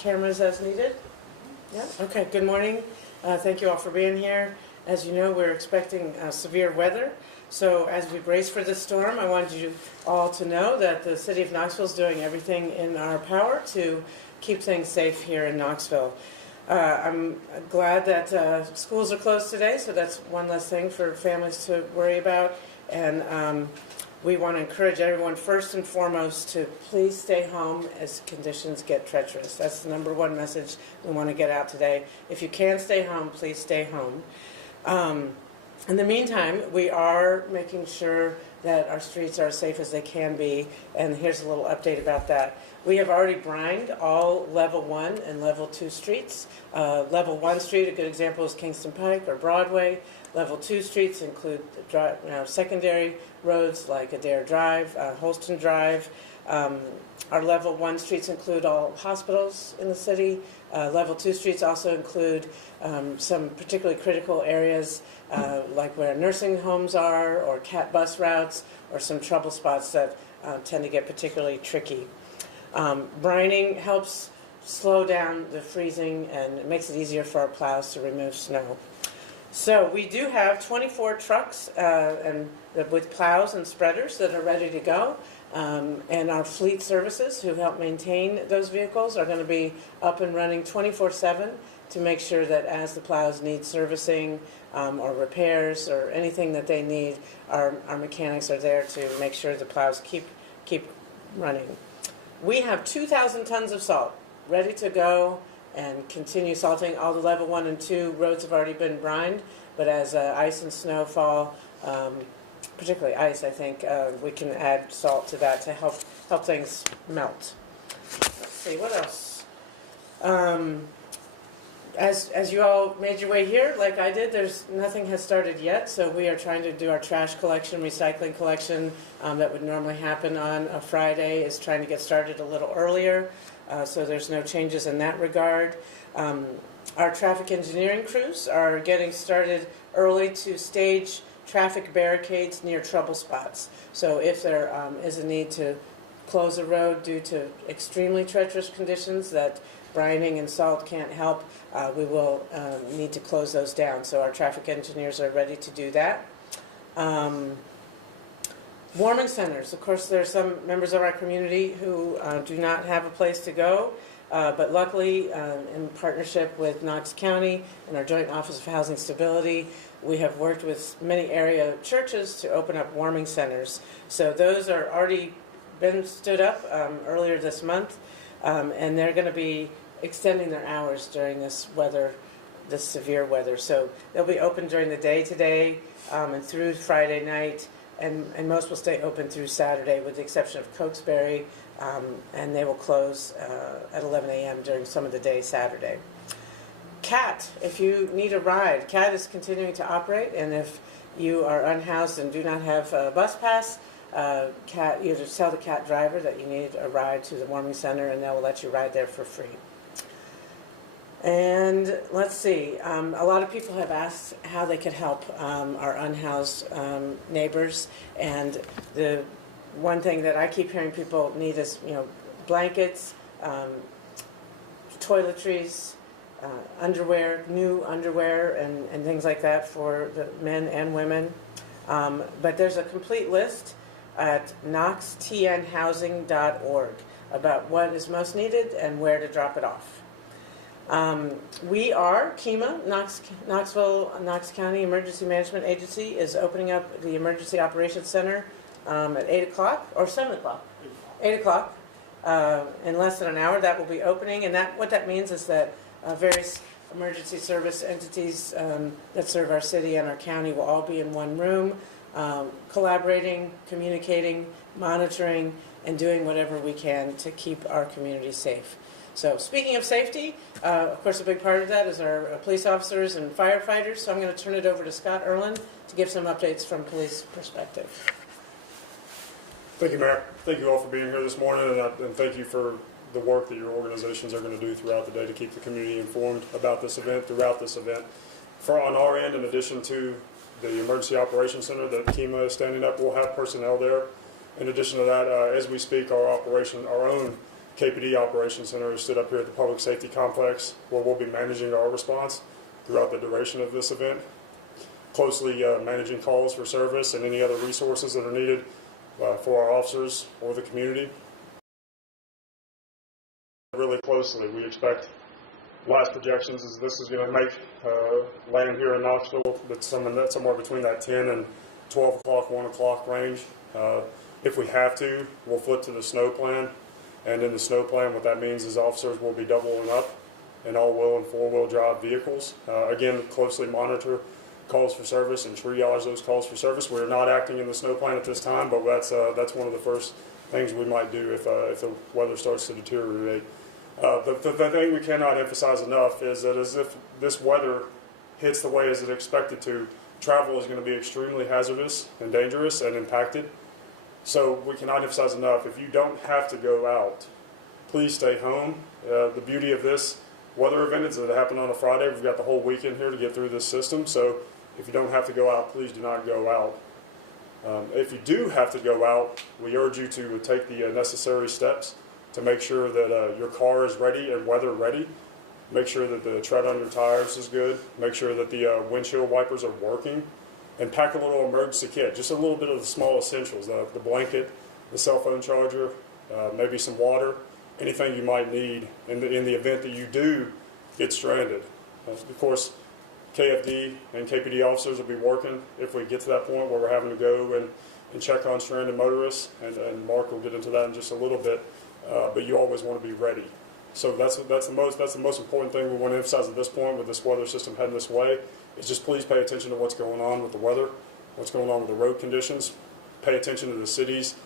cameras as needed? Yeah, okay, good morning. Thank you all for being here. As you know, we're expecting severe weather. So as we brace for this storm, I wanted you all to know that the city of Knoxville is doing everything in our power to keep things safe here in Knoxville. I'm glad that schools are closed today, so that's one less thing for families to worry about. And we want to encourage everyone, first and foremost, to please stay home as conditions get treacherous. That's the number one message we want to get out today. If you can stay home, please stay home. In the meantime, we are making sure that our streets are as safe as they can be, and here's a little update about that. We have already brined all level 1 and level 2 streets. Level 1 street, a good example is Kingston Pike or Broadway. Level 2 streets include secondary roads like Adair Drive, Holston Drive. Our level 1 streets include all hospitals in the city. Level 2 streets also include some particularly critical areas like where nursing homes are, or CAT bus routes, or some trouble spots that tend to get particularly tricky. Brining helps slow down the freezing, and it makes it easier for our plows to remove snow. So we do have 24 trucks with plows and spreaders that are ready to go. And our fleet services, who help maintain those vehicles, are going to be up and running 24/7 to make sure that as the plows need servicing or repairs or anything that they need, our mechanics are there to make sure the plows keep running. We have 2,000 tons of salt ready to go and continue salting. All the level 1 and 2 roads have already been brined, but as ice and snow fall, particularly ice, I think, we can add salt to that to help things melt. Let's see, what else? As you all made your way here, like I did, nothing has started yet, so we are trying to do our trash collection, recycling collection that would normally happen on a Friday is trying to get started a little earlier, so there's no changes in that regard. Our traffic engineering crews are getting started early to stage traffic barricades near trouble spots. So if there is a need to close a road due to extremely treacherous conditions that brining and salt can't help, we will need to close those down. So our traffic engineers are ready to do that. Warming centers. Of course, there are some members of our community who do not have a place to go, but luckily, in partnership with Knox County and our Joint Office of Housing Stability, we have worked with many area churches to open up warming centers. So those are already been stood up earlier this month, and they're going to be extending their hours during this severe weather. So they'll be open during the day today and through Friday night, and most will stay open through Saturday with the exception of Cokesbury, and they will close at 11 a.m. during some of the day Saturday. CAT, if you need a ride, CAT is continuing to operate, and if you are unhoused and do not have a bus pass, CAT, you just tell the CAT driver that you need a ride to the warming center, and they will let you ride there for free. And let's see, a lot of people have asked how they could help our unhoused neighbors, and the one thing that I keep hearing people need is, blankets, toiletries, underwear, new underwear, and things like that for the men and women. But there's a complete list at knoxtnhousing.org about what is most needed and where to drop it off. We are, KEMA, Knoxville, Knox County Emergency Management Agency, is opening up the Emergency Operations Center at 8 o'clock or 7 o'clock? 8 o'clock. In less than an hour, that will be opening, and what that means is that various emergency service entities that serve our city and our county will all be in one room, collaborating, communicating, monitoring, and doing whatever we can to keep our community safe. So speaking of safety, of course a big part of that is our police officers and firefighters, so I'm going to turn it over to Scott Erlin to give some updates from police perspective. Thank you, Mayor. Thank you all for being here this morning, and thank you for the work that your organizations are going to do throughout the day to keep the community informed about this event, throughout this event. On our end, in addition to the Emergency Operations Center that KEMA is standing up, we'll have personnel there. In addition to that, as we speak, our own KPD Operations Center is stood up here at the Public Safety Complex, where we'll be managing our response throughout the duration of this event, closely managing calls for service and any other resources that are needed for our officers or the community. Really closely, we expect last projections is this is going to make land here in Knoxville that's somewhere between that 10 and 12 o'clock, 1 o'clock range. If we have to, we'll flip to the snow plan. And in the snow plan, what that means is officers will be doubling up in all-wheel and four-wheel drive vehicles. Again, closely monitor calls for service and triage those calls for service. We're not acting in the snow plan at this time, but that's one of the first things we might do if the weather starts to deteriorate. The thing we cannot emphasize enough is that as if this weather hits the way as it's expected to, travel is going to be extremely hazardous and dangerous and impacted. So we cannot emphasize enough, if you don't have to go out, please stay home. The beauty of this weather event is that it happened on a Friday. We've got the whole weekend here to get through this system. So if you don't have to go out, please do not go out. If you do have to go out, we urge you to take the necessary steps to make sure that your car is ready and weather ready. Make sure that the tread on your tires is good. Make sure that the windshield wipers are working. And pack a little emergency kit, just a little bit of the small essentials, the blanket, the cell phone charger, maybe some water, anything you might need in the event that you do get stranded. Of course, KFD and KPD officers will be working if we get to that point where we're having to go and check on stranded motorists, and Mark will get into that in just a little bit, but you always want to be ready. So that's the most important thing we want to emphasize at this point with this weather system heading this way, is just please pay attention to what's going on with the weather, what's going on with the road conditions. Pay attention to the cities,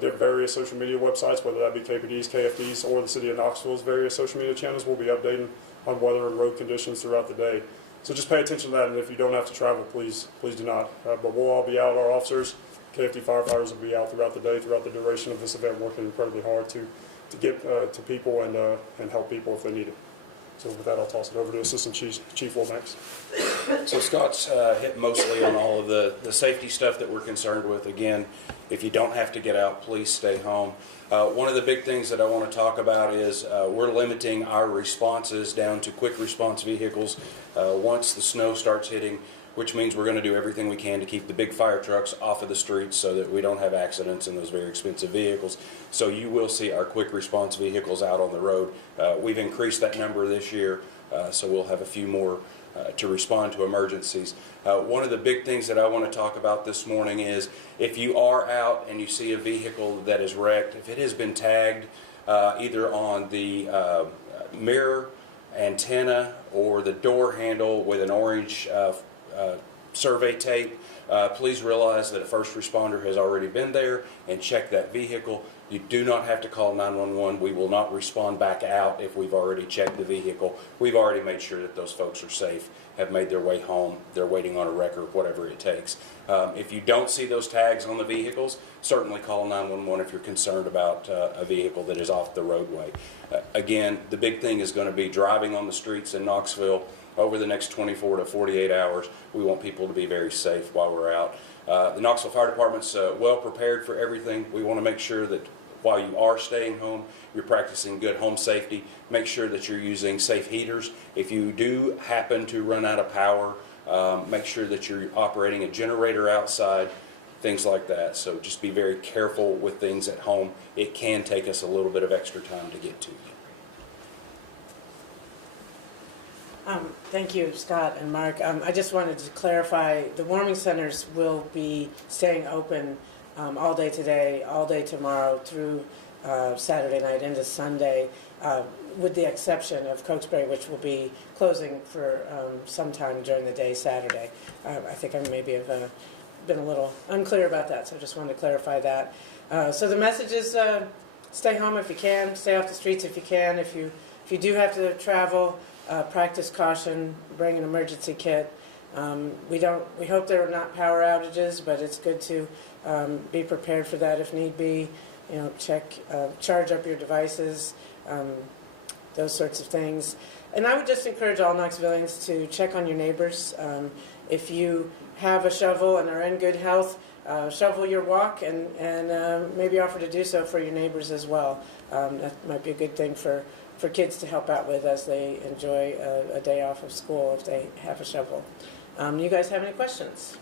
their various social media websites, whether that be KPD's, KFD's, or the city of Knoxville's various social media channels. We'll be updating on weather and road conditions throughout the day. So just pay attention to that, and if you don't have to travel, please do not. But we'll all be out, our officers, KFD firefighters will be out throughout the day, throughout the duration of this event, working incredibly hard to get to people and help people if they need it. So with that, I'll toss it over to Assistant Chief Womack. So Scott's hit mostly on all of the safety stuff that we're concerned with. Again, if you don't have to get out, please stay home. One of the big things that I want to talk about is we're limiting our responses down to quick response vehicles once the snow starts hitting, which means we're going to do everything we can to keep the big fire trucks off of the streets so that we don't have accidents in those very expensive vehicles. So you will see our quick response vehicles out on the road. We've increased that number this year, so we'll have a few more to respond to emergencies. One of the big things that I want to talk about this morning is if you are out and you see a vehicle that is wrecked, if it has been tagged either on the mirror, antenna, or the door handle with an orange survey tape, please realize that a first responder has already been there and checked that vehicle. You do not have to call 911. We will not respond back out if we've already checked the vehicle. We've already made sure that those folks are safe, have made their way home, they're waiting on a record, whatever it takes. If you don't see those tags on the vehicles, certainly call 911 if you're concerned about a vehicle that is off the roadway. Again, the big thing is going to be driving on the streets in Knoxville over the next 24 to 48 hours. We want people to be very safe while we're out. The Knoxville Fire Department's well prepared for everything. We want to make sure that while you are staying home, you're practicing good home safety. Make sure that you're using safe heaters. If you do happen to run out of power, make sure that you're operating a generator outside, things like that. So just be very careful with things at home. It can take us a little bit of extra time to get to you. Thank you, Scott and Mark. I just wanted to clarify, the warming centers will be staying open all day today, all day tomorrow, through Saturday night into Sunday, with the exception of Cokesbury, which will be closing for some time during the day Saturday. I think I maybe have been a little unclear about that, so I just wanted to clarify that. So the message is stay home if you can, stay off the streets if you can. If you do have to travel, practice caution, bring an emergency kit. We hope there are not power outages, but it's good to be prepared for that if need be. Charge up your devices, those sorts of things. And I would just encourage all Knoxvillians to check on your neighbors. If you have a shovel and are in good health, shovel your walk and maybe offer to do so for your neighbors as well. That might be a good thing for kids to help out with as they enjoy a day off of school if they have a shovel. You guys have any questions?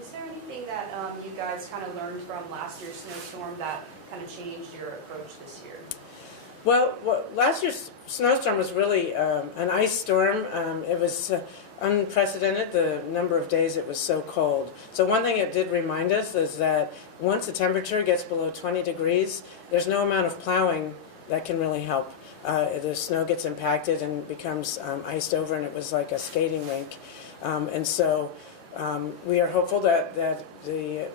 Is there anything that you guys kind of learned from last year's snowstorm that kind of changed your approach this year? Well, last year's snowstorm was really an ice storm. It was unprecedented, the number of days it was so cold. So one thing it did remind us is that once the temperature gets below 20 degrees, there's no amount of plowing that can really help. The snow gets impacted and becomes iced over, and it was like a skating rink. And so we are hopeful that the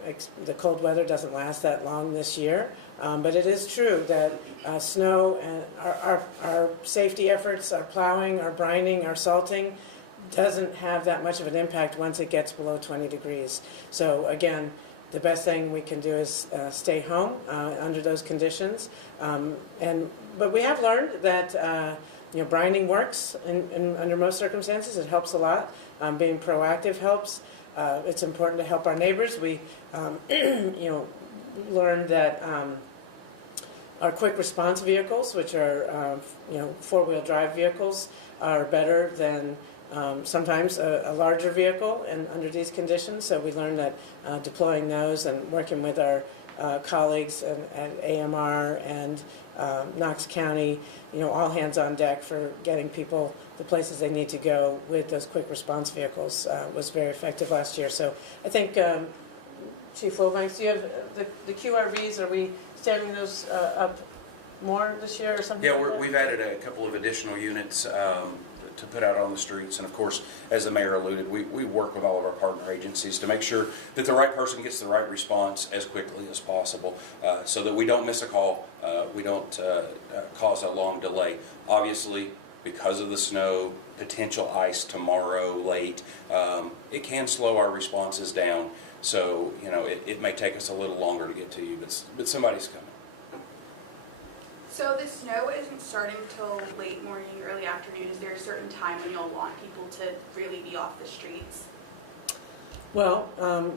cold weather doesn't last that long this year. But it is true that snow and our safety efforts, our plowing, our brining, our salting, doesn't have that much of an impact once it gets below 20 degrees. So again, the best thing we can do is stay home under those conditions. But we have learned that brining works under most circumstances. It helps a lot. Being proactive helps. It's important to help our neighbors. We learned that our quick response vehicles, which are four-wheel drive vehicles, are better than sometimes a larger vehicle and under these conditions. So we learned that deploying those and working with our colleagues at AMR and Knox County, all hands on deck for getting people the places they need to go with those quick response vehicles was very effective last year. So I think, Chief Wilbanks, do you have the QRVs? Are we standing those up more this year or something? Yeah, like that? we've added a couple of additional units to put out on the streets. And of course, as the mayor alluded, we work with all of our partner agencies to make sure that the right person gets the right response as quickly as possible so that we don't miss a call, we don't cause a long delay. Obviously, because of the snow, potential ice tomorrow late, it can slow our responses down. So, it may take us a little longer to get to you, but somebody's coming. So the snow isn't starting till late morning, early afternoon. Is there a certain time when you'll want people to really be off the streets? Well,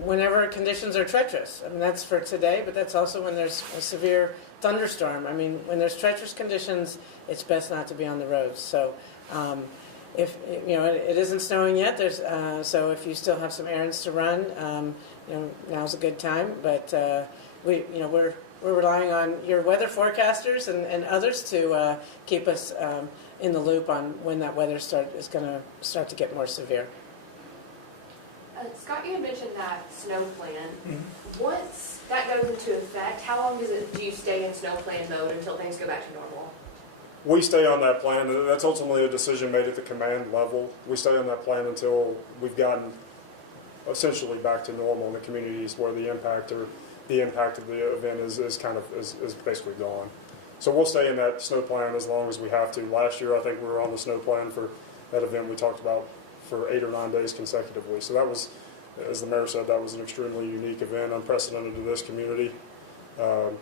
whenever conditions are treacherous. I mean, that's for today, but that's also when there's a severe thunderstorm. I mean, when there's treacherous conditions, it's best not to be on the roads. So if it isn't snowing yet, so if you still have some errands to run, now's a good time. But we're relying on your weather forecasters and others to keep us in the loop on when that weather is going to start to get more severe. Scott, you had mentioned that snow plan. Once that goes into effect, how long do you stay in snow plan mode until things go back to normal? We stay on that plan. That's ultimately a decision made at the command level. We stay on that plan until we've gotten essentially back to normal in the communities where the impact of the event is basically gone. So we'll stay in that snow plan as long as we have to. Last year, I think we were on the snow plan for that event we talked about for 8 or 9 days consecutively. So that was, as the mayor said, that was an extremely unique event, unprecedented to this community.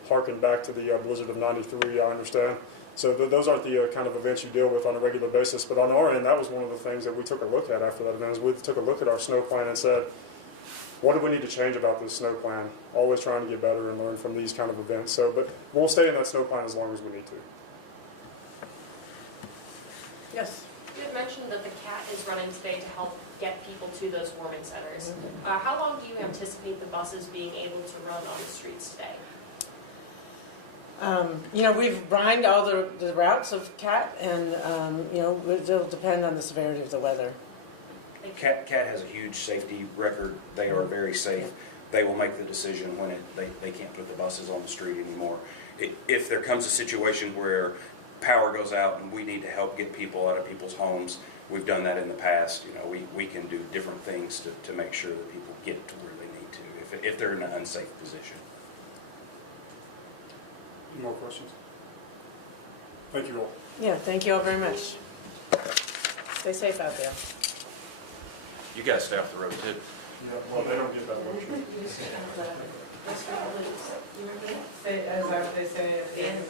Harking back to the blizzard of '93, I understand. So those aren't the kind of events you deal with on a regular basis. But on our end, that was one of the things that we took a look at after that event. Is we took a look at our snow plan and said, what do we need to change about this snow plan? Always trying to get better and learn from these kind of events. So, but we'll stay in that snow plan as long as we need to. Yes. You had mentioned that the CAT is running today to help get people to those warming centers. How long do you anticipate the buses being able to run on the streets today? We've brined all the routes of CAT, and it'll depend on the severity of the weather. CAT has a huge safety record. They are very safe. They will make the decision when they can't put the buses on the street anymore. If there comes a situation where power goes out and we need to help get people out of people's homes, we've done that in the past. We can do different things to make sure that people get to where they need to if they're in an unsafe position. Any more questions? Thank you all. Yeah, thank you all very much. Stay safe out there. You guys stay off the road too. Yeah, well, they don't get that luxury. As they say at the end of